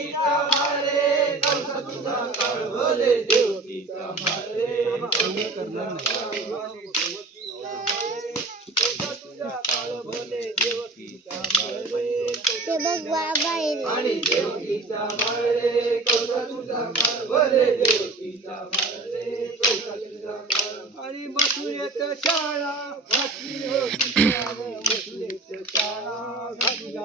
देवकीचा मारे कंस तुझा काळ भले देवकीचा मारे कंस तुझा काळ भले देवकीचा मारे ते बघ बाबा आणि देवकीचा मारे कंस तुझा काळ भले देवकीचा मारे कंस तुझा काळ आणि मथुरेत शाळा घातली होती मथुरेत शाळा घातली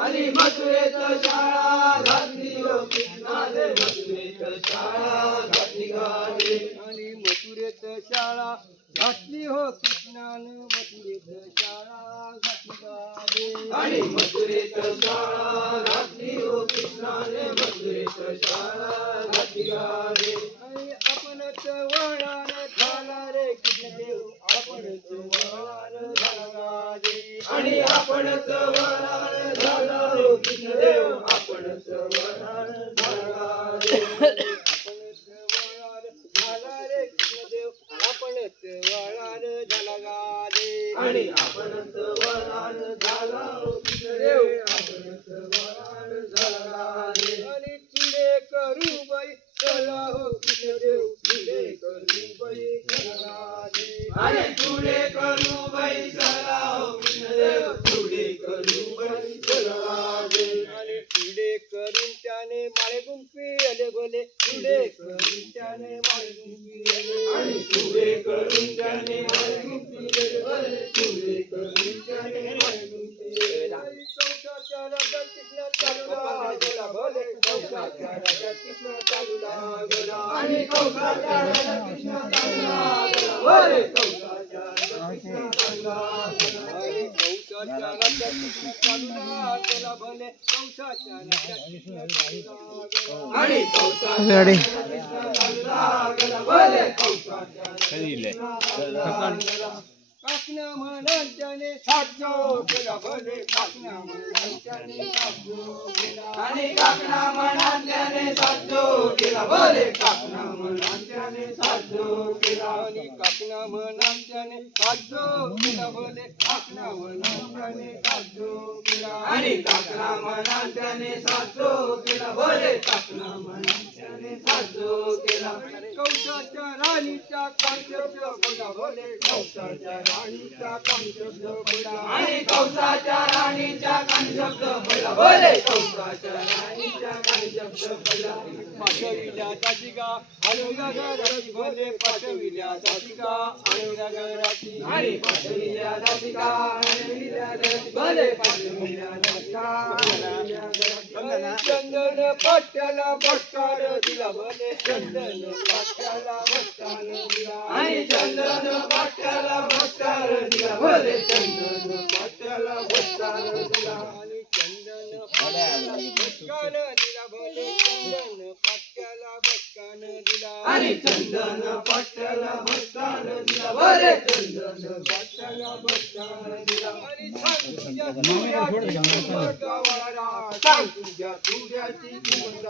आणि मथुरेत शाळा घातली होती मथुरेत शाळा घातली गाडी आणि मथुरेत शाळा घातली हो कृष्णानं मथुरेत शाळा घातली गाडी आणि मथुरेत शाळा घातली हो कृष्णाने मथुरेत शाळा घातली गाडी आणि आपणच वळण झाला रे कृष्णदेव आपणच वळण झाला गाडी आणि आपणच वळण झाला रे कृष्णदेव आपणच वळण झाला गाडी आपणच वळण झाला रे कृष्णदेव आपणच वळण झाला गाडी आणि आपणच वळण झाला कृष्णदेव आपणच वळण झाला गाडी आणि तुले करू बाई चला हो कृष्णदेव तुले करू बाई चला आणि तुले करू बाई चला हो कृष्णदेव तुले करू बाई चला आणि तुले करून त्याने माळे गुंफी आले बोले तुले करून त्याने माळे गुंफी आणि तुले करून त्याने माळे गुंफी बोले तुले करून त्याने माळे गुंफी कौशाच्या राजात कृष्ण चालू लागला बोले कौशाच्या राजात कृष्ण चालू लागला आणि कौशाच्या राजात कृष्ण चालू लागला बोले कौशाच्या राजात कृष्ण चालू लागला आणि कौशाच्या राजात कृष्ण चालू लागला बोले कौशाच्या राजात कृष्ण चालू लागला आणि कौशाच्या राजात कृष्ण चालू लागला बोले कौशाच्या राजात कृष्ण चालू लागला काकना म्हणांच्याने साजो केला भले काकना म्हणांच्याने साजो केला आणि काकना म्हणांच्याने साजो केला भले काकना म्हणांच्याने साजो केला आणि काकना म्हणांच्याने साजो केला भले काकना म्हणांच्याने साजो केला आणि काकना म्हणांच्याने साजो केला भले काकना म्हणांच्याने साजो केला कौशाच्या राणीच्या कांशब्द बोला भले कौशाच्या राणीचा कांशब्द बोला आणि कौशाच्या राणीचा कांशब्द बोला बोले कौशाच्या राणीचा कांशब्द बोला पाठविल्या दासिका अनुरागाची बोले पाठविल्या दासिका अनुरागाची आणि पाठविल्या दासिका अनुरागाची बोले पाठविल्या दासिका चंदन पाट्याला बसकार दिला बोले चंदन पाट्याला बसकार दिला आणि चंदन पाट्याला बसकार दिला बोले चंदन पाट्याला बसकार दिला आणि चंदन पाट्याला बसकार दिला बोले चंदन पाट्याला बसकार दिला आणि चंदन पाट्याला बसकार दिला बोले चंदन पाट्याला बसकार दिला आणि सांग तुझ्या चुड्याची किंमत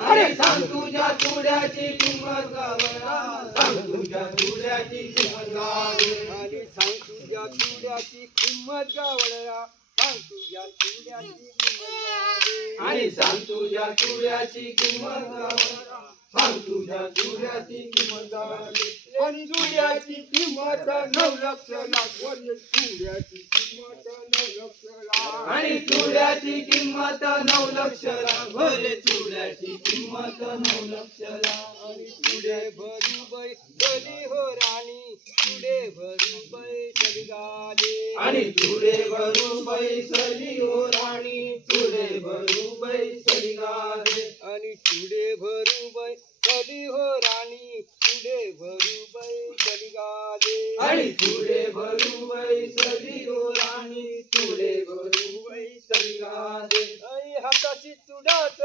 अरे सांग तुझ्या चुड्याची किंमत गावला सांग तुझ्या चुड्याची किंमत गावली आणि सांग तुझ्या चुड्याची किंमत गावला सांग तुझ्या चुड्याची किंमत आणि सांग तुझ्या चुड्याची किंमत गावला सांग तुझ्या चुड्याची किंमत गावली आणि चुड्याची किंमत 9 लक्ष लाख चुड्याची किंमत 9 लक्ष लाख आणि चुड्याची किंमत 9 लक्ष लाख भले चुड्याची किंमत 9 लक्ष लाख आणि चुडे भरू बाई चली हो राणी चुडे भरू बाई चली गाले आणि चुडे भरू बाई चली हो राणी चुडे भरू बाई चली गाले आणि चुडे भरू बाई चली हो राणी चुडे भरू बाई चली गाले आणि चुडे भरू बाई चली हो राणी चुडे भरू बाई चली गाले आणि हाताची चुडाच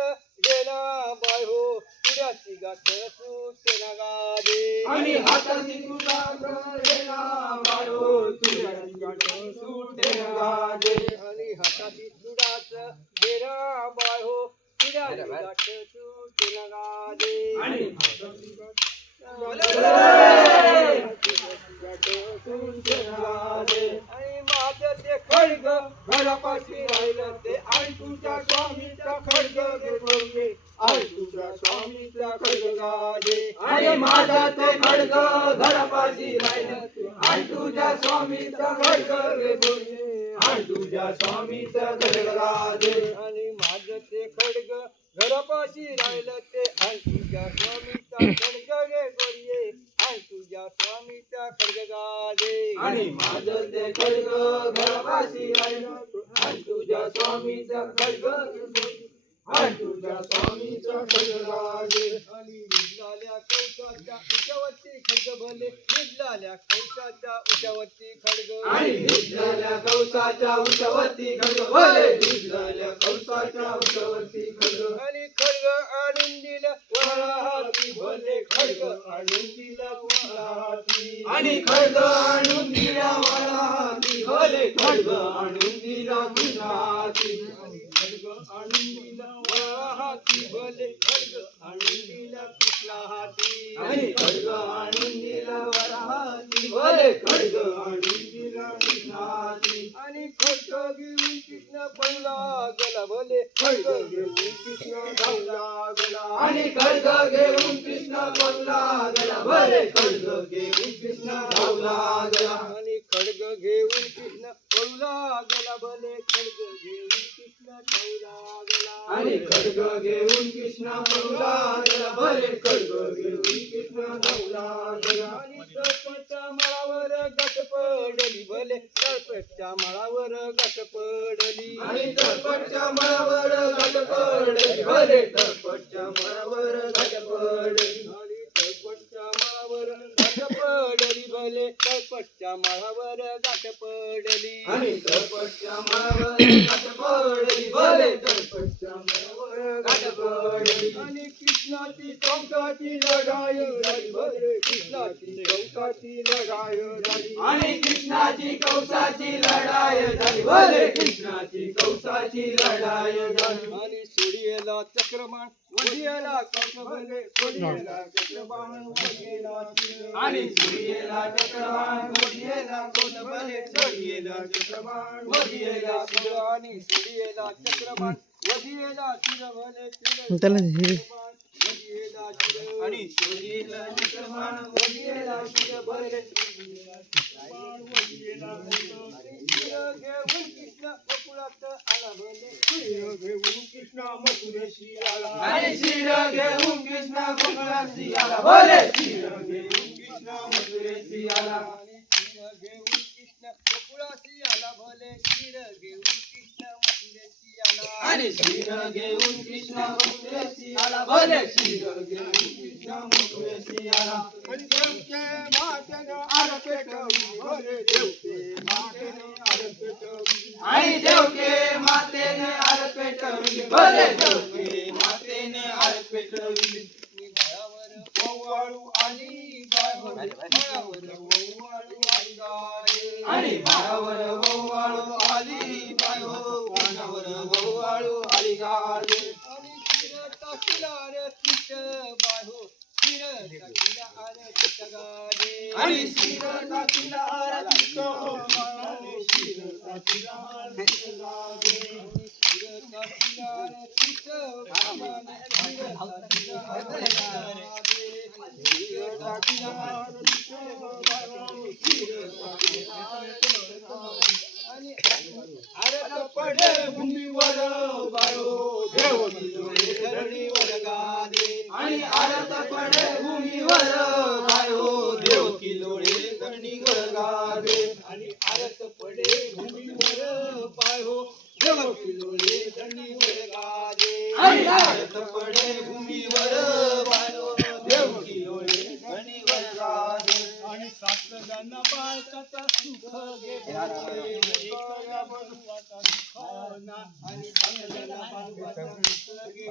गेला बाय हो चुड्याची गाठ सुटेना गाले आणि हाताची चुडाच गेला बाय हो चुड्याची गाठ सुटेना गाले आणि हाताची चुडाच गेला बाय हो चुड्याची गाठ सुटेना गाले आणि आणि माझं ते खळग घरापाशी राहिलं ते आणि तुझ्या स्वामीचा खड्ग घे आई तुझ्या स्वामीचा खड्ग गाजे आणि माझा ते खड्ग घरापाशी राहिलं आई तुझ्या स्वामीचा खड्ग घे आई तुझ्या स्वामीचा खड्ग गाजे आणि माझं ते खड्ग घरापाशी राहिलं ते आणि तुझ्या स्वामीचा खड्ग घे गोरिये आणि तुझ्या स्वामीचा खड्ग गाजे आणि माझं ते खड्ग घरापाशी राहिलं आणि तुझ्या स्वामीचा खड्ग आणि तुझ्या स्वामीचा खड्ग गाजे आणि निघाल्या कौसाच्या उशावरती खड्ग भले निघाल्या कौसाच्या उशावरती खड्ग आणि निघाल्या कौसाच्या उशावरती खड्ग भले निघाल्या कौसाच्या उशावरती खड्ग आणि खड्ग आणून दिलं वराहाती भले खड्ग आणून दिला वराहाती आणि खड्ग आणून दिला वराहाती भले खड्ग आणून दिला वराहाती खड्ग आणून दिला वराहाती भले खड्ग आणून दिला कृष्णा हाती आणि खड्ग आणून दिला वराहाती भले खड्ग आणून दिला कृष्णा हाती आणि खड्ग घेऊन कृष्ण पळला गेला भले खड्ग घेऊन कृष्ण धावला गेला आणि खड्ग घेऊन कृष्ण पळला गेला भले खड्ग घेऊन कृष्ण धावला गेला आणि खड्ग घेऊन कृष्ण पळला गेला भले खड्ग घेऊन कृष्ण धावला गेला आणि खड्ग घेऊन कृष्ण पळला गेला भले खड्ग घेऊन कृष्ण धावला गेला आणि सरपटच्या माळावर गाठ पडली भले सरपटच्या माळावर गाठ पडली आणि सरपटच्या माळावर गाठ पडली भले सरपटच्या माळावर गाठ पडली आणि सरपटच्या माळावर गाठ पडली भले सरपटच्या माळावर गाठ पडली आणि सरपटच्या माळावर गाठ पडली भले सरपटच्या माळावर गाठ पडली आणि कृष्णाची कौसाची लढाई झाली भले कृष्णाची कौसाची लढाई झाली आणि कृष्णाची कौसाची लढाई झाली भले कृष्णाची कौसाची लढाई झाली आणि सोडियेला चक्रमान वडियेला कौस भले सोडियेला चक्रमान वडियेला आणि सोडियेला चक्रमान वडियेला कौस भले सोडियेला चक्रमान वडियेला आणि सोडियेला चक्रमान वडियेला चिर भले चिर आणि सोडियेला चक्रमान वडियेला चिर भले घेऊन कृष्ण गोकुळात आला भले शिर घेऊन कृष्ण मथुरेशी आला आणि शिर घेऊन कृष्ण गोकुळाशी आला भले शिर घेऊन कृष्ण मथुरेशी आला आणि शिर घेऊन कृष्ण गोकुळाशी आला भले शिर घेऊन कृष्ण मथुरेशी आला आणि शिर घेऊन कृष्ण मथुरेशी आला भले शिर घेऊन कृष्ण मथुरेशी आला आणि देवके मातेने आर पेटवली भले देवके मातेने आर पेटवली आणि देवके मातेने आर पेटवली भले देवके मातेने आर पेटवली बाळावर ओवाळू आली बाळावर ओवाळू आली गाय आणि बाळावर ओवाळू आली बाळावर ओवाळू आली गाय आणि शिर टाकला रे तिट बाळो शिर टाकला रे तिट गाय आणि शिर टाकला रे तिट बाळो शिर टाकला रे तिट गाय शिर टाकला रे तिट बाळाने शिर टाकला रे शिर टाकला रे तिट बाळो शिर टाकला आणि आरत पडे भूमीवर बाळो देव किलोळे धरणीवर गादे आणि आरत पडे भूमीवर बाळो देव किलोळे धरणीवर गादे आणि आरत पडे भूमीवर बाळो देव किलोळे धरणीवर गादे आणि आरत पडे भूमीवर बाळो देव किलोळे धरणीवर गादे आणि सात जण बाळकाचा सुख घे आणि सात जण बाळकाचा सुख घे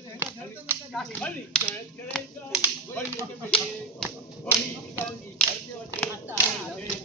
आणि खाली खेळायचं, बळी गावची करते होते.